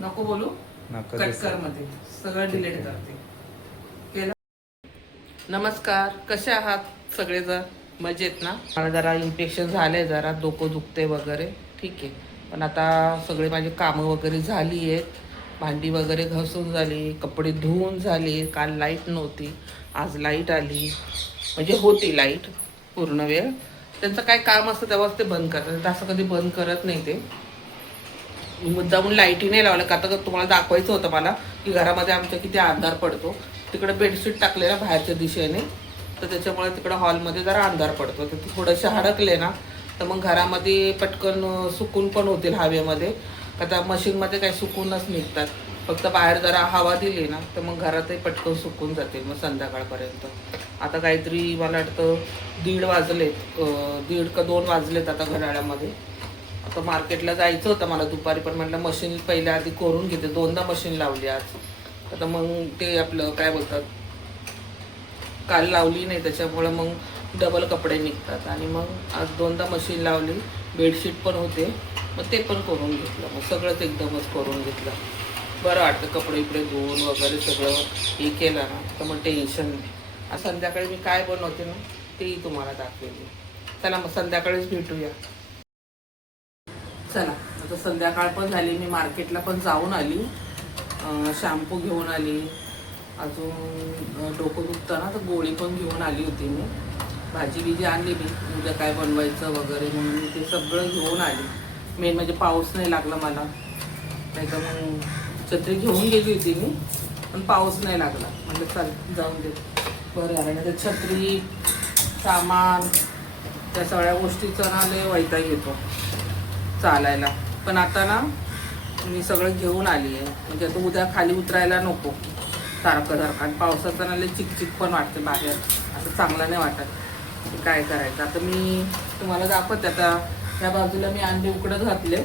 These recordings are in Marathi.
नको बोलू, कट कर मध्ये सगळं डिलीट करते. केलं. नमस्कार, कसे आहात सगळेजण? मजेत ना? मला जरा इन्फेक्शन झालंय, जरा डोकं दुखते वगैरे, ठीक आहे. पण आता सगळे माझी कामं वगैरे झाली आहेत, भांडी वगैरे घासून झाली, कपडे धुवून झाली. काल लाईट नव्हती, आज लाईट आली, म्हणजे होती लाईट पूर्ण वेळ. त्यांचं काय काम असतं तेव्हाच ते बंद करतात, असं कधी बंद करत नाही ते. मुद्दामून लाईटी नाही लावलं का, आता तुम्हाला दाखवायचं होतं मला की घरामध्ये आमच्या किती अंधार पडतो. तिकडे बेडशीट टाकले ना बाहेरच्या दिशेने, तर त्याच्यामुळे तिकडे हॉलमध्ये जरा अंधार पडतो. तर ते थोडेसे हडकले ना तर मग घरामध्ये पटकन सुकून पण होतील हवेमध्ये. आता मशीनमध्ये काही सुकूनच निघतात, फक्त बाहेर जरा हवा दिली ना तर मग घरातही पटकन सुकून जातील मग संध्याकाळपर्यंत. आता काहीतरी मला वाटतं 1:30 वाजलेत, 1:30 का 2 वाजलेत आता घड्याळामध्ये. आता मार्केटला जायचं होतं मला दुपारी, पण म्हटलं मशीन पहिल्या आधी करून घेते. 2दा मशीन लावली आज. आता मग ते आपलं काय बोलतात, काल लावली नाही त्याच्यामुळं मग डबल कपडे निघतात. आणि मग आज 2दा मशीन लावली, बेडशीट पण होते, मग ते पण करून घेतलं. मग सगळंच एकदमच करून घेतलं. बरं वाटतं कपडे इकडे धुवून वगैरे सगळं हे केलं ना तर मग टेन्शन नाही. आज संध्याकाळी मी काय बनवते ना तेही तुम्हाला दाखवेल. चला मग संध्याकाळीच भेटूया. चला आता संध्याकाळ पण झाली, मी मार्केटला पण जाऊन आली, शॅम्पू घेऊन आली, अजून डोकं दुखतं ना तर गोळी पण घेऊन आली होती मी. भाजी बिजी आणली मी, उद्या काय बनवायचं वगैरे म्हणून मी ते सगळं घेऊन आली. मेन म्हणजे पाऊस नाही लागला मला, नाही तर मग छत्री घेऊन गेली होती मी, पण पाऊस नाही लागला. म्हणजे चल जाऊन दे, बरं झालं. नाही तर छत्री, सामान, त्या सगळ्या गोष्टीचा ना लय वैताग येतो चालायला. पण आता ना मी सगळं घेऊन आली आहे, म्हणजे आता उद्या खाली उतरायला नको सारखं सारखं. आणि पावसाचा ना लय चिकचिक पण वाटते बाहेर, असं चांगलं नाही वाटत. काय करायचं आता, मी तुम्हाला दाखवते. आता ह्या बाजूला मी अंडे उकडत घातले.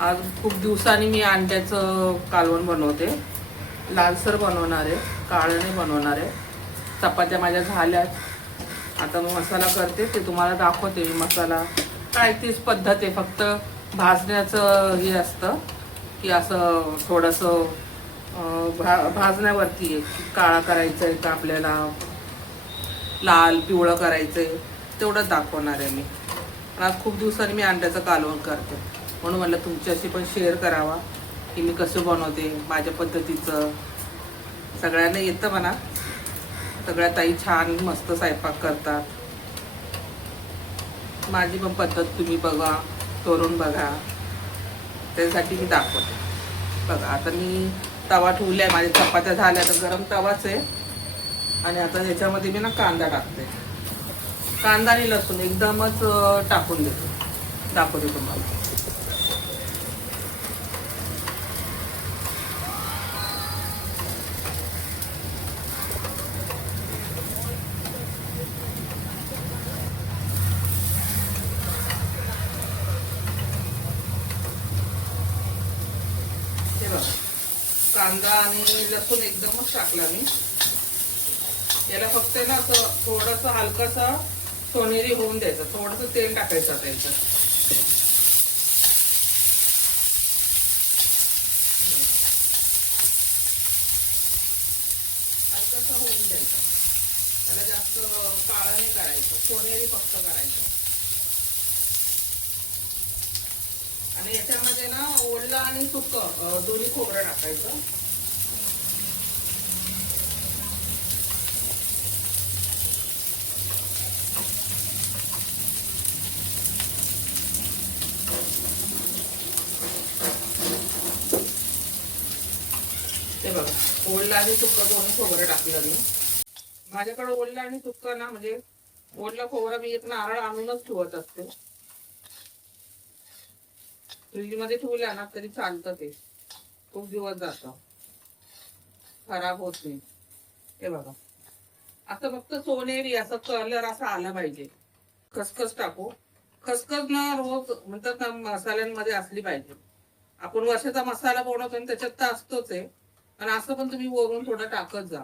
आज खूप दिवसांनी मी अंड्याचं कालवण बनवते. लालसर बनवणार आहे, काळं नाही बनवणार आहे. चपात्या माझ्या झाल्यात, आता मी मसाला करते, ते तुम्हाला दाखवते. मी मसाला काय तीच पद्धत आहे, फक्त भाजण्याचं हे असतं की असं थोडंसं भाजण्यावरती आहे की काळा करायचं आहे का आपल्याला लाल पिवळं करायचं आहे, तेवढं दाखवणार आहे मी. आज खूप दिवसांनी मी अंड्याचं कालवण करते, म्हणून म्हटलं तुमच्याशी पण शेअर करावा की मी कसं बनवते माझ्या पद्धतीचं. सगळ्यांना येतं म्हणा, सगळ्या ताई छान मस्त स्वयंपाक करतात. माझी पण पद्धत तुम्ही बघा, करून बघा, त्यासाठी मी दाखवते. बघा आता मी तवा ठेवला आहे, माझ्या चपात्या झाल्या तर गरम तवाच आहे. आणि आता ह्याच्यामध्ये मी ना कांदा टाकते, कांदा आणि लसूण एकदमच टाकून देते, दाखवते तुम्हाला. हे बघा, कांदा आणि लसूण एकदमच टाकला मी. याला फक्त ना असं थोडंसं हलकंसं सोनेरी होऊन द्यायचं, थोडंसं तेल टाकायचं आता याच्यात. हलकंसं होऊन द्यायचं, त्याला जास्त काळं नाही करायचं, सोनेरी फक्त करायचं. आणि याच्यामध्ये ना ओलं आणि सुकं दोन्ही खोबरं टाकायचं. ते बघा, ओलं आणि सुकं दोन्ही खोबरं टाकलं मी. माझ्याकडे ओलं आणि सुकं ना, म्हणजे ओलं खोबरं मी एक नारळ आणूनच ठेवत असते. फ्रीजमध्ये ठेवल्या ना तरी चालतं, ते खूप दिवस जातं, खराब होत नाही. हे बघा, असं फक्त सोनेरी असं कलर असा आला पाहिजे. खसखस टाकू, खसखस ना रोज म्हणतात ना मसाल्यांमध्ये असली पाहिजे. आपण वर्षाचा मसाला बनवतो आणि त्याच्यात तर असतोच आहे, आणि असं पण तुम्ही वरून थोडं टाकत जा.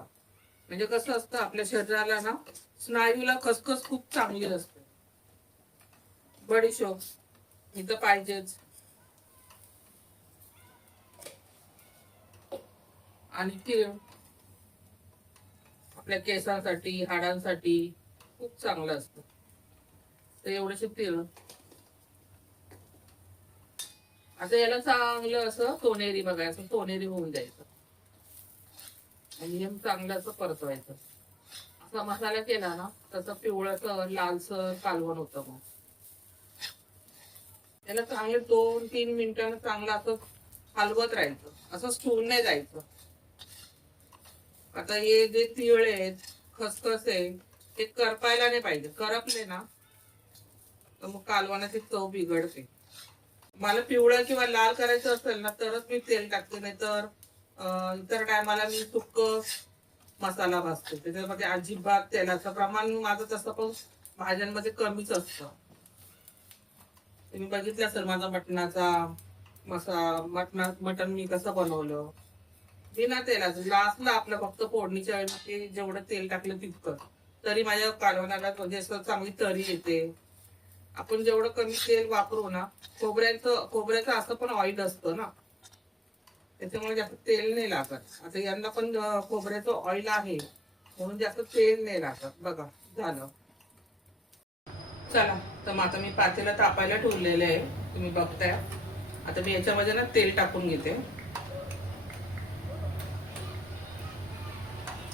म्हणजे कसं असतं, आपल्या शरीराला ना स्नायूला खसखस खूप चांगली असते. बडीशोप इथं पाहिजेच. आणि तीळ आपल्या केसांसाठी, हाडांसाठी खूप चांगलं असतं. तर एवढेसे तीळ आता याला चांगलं असं सोनेरी बघायचं, सोनेरी होऊन द्यायचं आणि हे चांगलं असं परतवायचं. असा मसाला केला ना तसं पिवळसर लालसर कालवण होतं. मग त्याला चांगले 2-3 मिनिटांना चांगलं असं हलवत राहायचं, असं स्टूल नाही जायचं. आता हे जे तिळ आहेत, खसखस आहे, हे करपायला नाही पाहिजे. करपले ना तर मग कालवणाची चव बिघडते. मला पिवळं किंवा लाल करायचं असेल ना तरच मी तेल टाकते, नाही तर इतर टायमाला मी सुक्क मसाला भाजते. त्याच्यामध्ये अजिबात तेलाचं प्रमाण माझं तसं पण भाज्यांमध्ये कमीच असतं. तुम्ही बघितलं असेल माझा मटणाचा मटण मी कसं बनवलं, बिना तेलाचं. लास्टला आपलं फक्त फोडणीच्या वेळी जेवढं तेल टाकलं तितकं, तरी माझ्या कालवणाला म्हणजे असं चांगली तरी येते. आपण जेवढं कमी तेल वापरू ना, खोबऱ्याचं असं पण ऑइल असतं ना, त्याच्यामुळे जास्त तेल नाही लागत. आता यांना पण खोबऱ्याचं ऑइल आहे म्हणून जास्त तेल नाही लागत. बघा झालं. चला तर मग आता मी पातेला तापायला ठेवलेलं आहे, तुम्ही बघताय. आता मी याच्यामध्ये ना तेल टाकून घेते.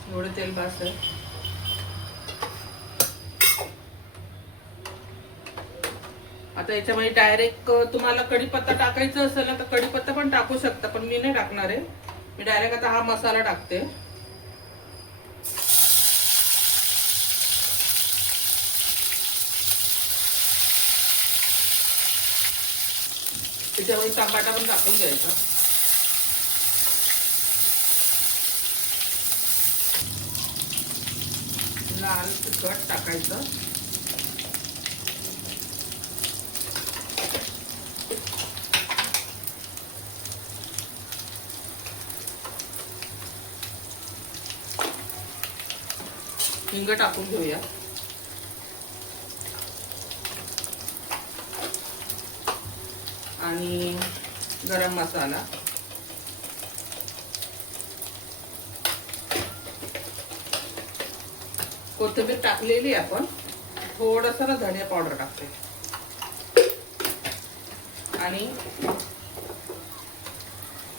एवढं तेल बास आहे. आता याच्यामध्ये डायरेक्ट तुम्हाला कढीपत्ता टाकायचं असेल ना तर कढीपत्ता पण टाकू शकता, पण मी नाही टाकणार आहे. मी डायरेक्ट आता हा मसाला टाकते. त्याच्यावर टमाटा पण टाकून द्यायचा. लाल तिखट टाकायचं. हिंग टाकून घेऊया. आणि गरम मसाला, कोथिंबीर टाकलेली आपण. थोडंसं ना धनिया पावडर टाकते आणि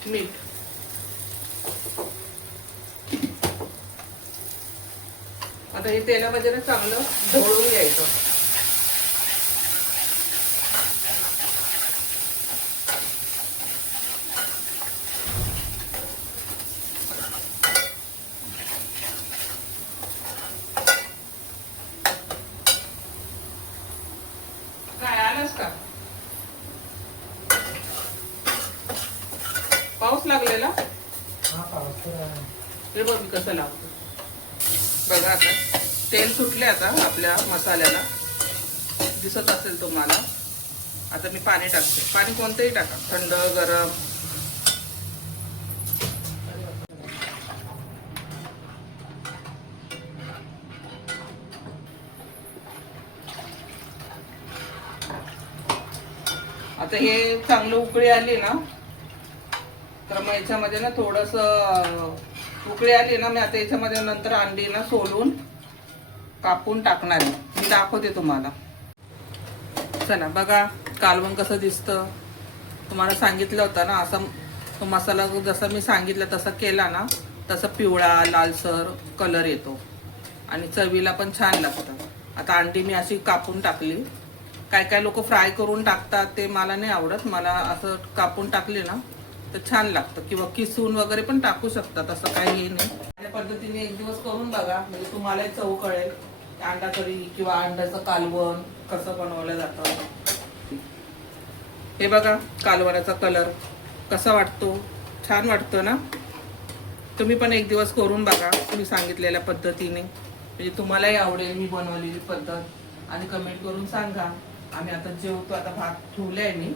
मीठ. आता हे तेलामध्ये ना चांगलं ढवळून घ्यायचं. काय आलंच का पाऊस लागलेला? हे बघ मी कसं लावतो. बघा आता तेल सुटले आता आपल्या मसाल्याला, दिसत असेल तुम्हाला. आता मी पाणी टाकते. पाणी कोणतंही टाका, थंड गरम. आता हे चांगलं उकळी आली ना तर मग याच्यामध्ये ना थोडस उकळी आली ना, मी आता याच्यामध्ये नंतर अंडी ना सोलून कापून टाकणार आहे. मी दाखवते तुम्हाला. चला बघा कालवण कसं दिसतं. तुम्हाला सांगितलं होतं ना, असं तो मसाला जसा मी सांगितलं तसा केला ना तसा पिवळा लालसर कलर येतो आणि चवीला पण छान लागतं. आता अंडी मी अशी कापून टाकली. काय काय लोक फ्राय करून टाकतात, ते मला नाही आवडत. मला असं कापून टाकले ना तर छान लागतं, किंवा किसून वगैरे पण टाकू शकतात, असं काही हे नाही. त्या पद्धतीने एक दिवस करून बघा, म्हणजे तुम्हाला चव कळेल अंडा करी किंवा अंड्याचं कालवण कसं बनवलं जातं. हे बघा कालवणाचा कलर कसा वाटतो, छान वाटतो ना. तुम्ही पण एक दिवस करून बघा तुम्ही सांगितलेल्या पद्धतीने, म्हणजे तुम्हालाही आवडेल ही बनवलेली पद्धत. आणि कमेंट करून सांगा. आम्ही आता जेवतो. आता भात ठेवलाय मी,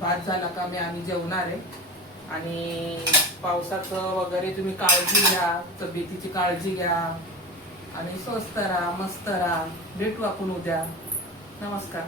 भात झाला का आम्ही जेवणार आहे. आणि पावसाचं वगैरे तुम्ही काळजी घ्या, तब्येतीची काळजी घ्या आणि स्वस्त राहा, मस्त राहा. भेटू आपण उद्या. नमस्कार.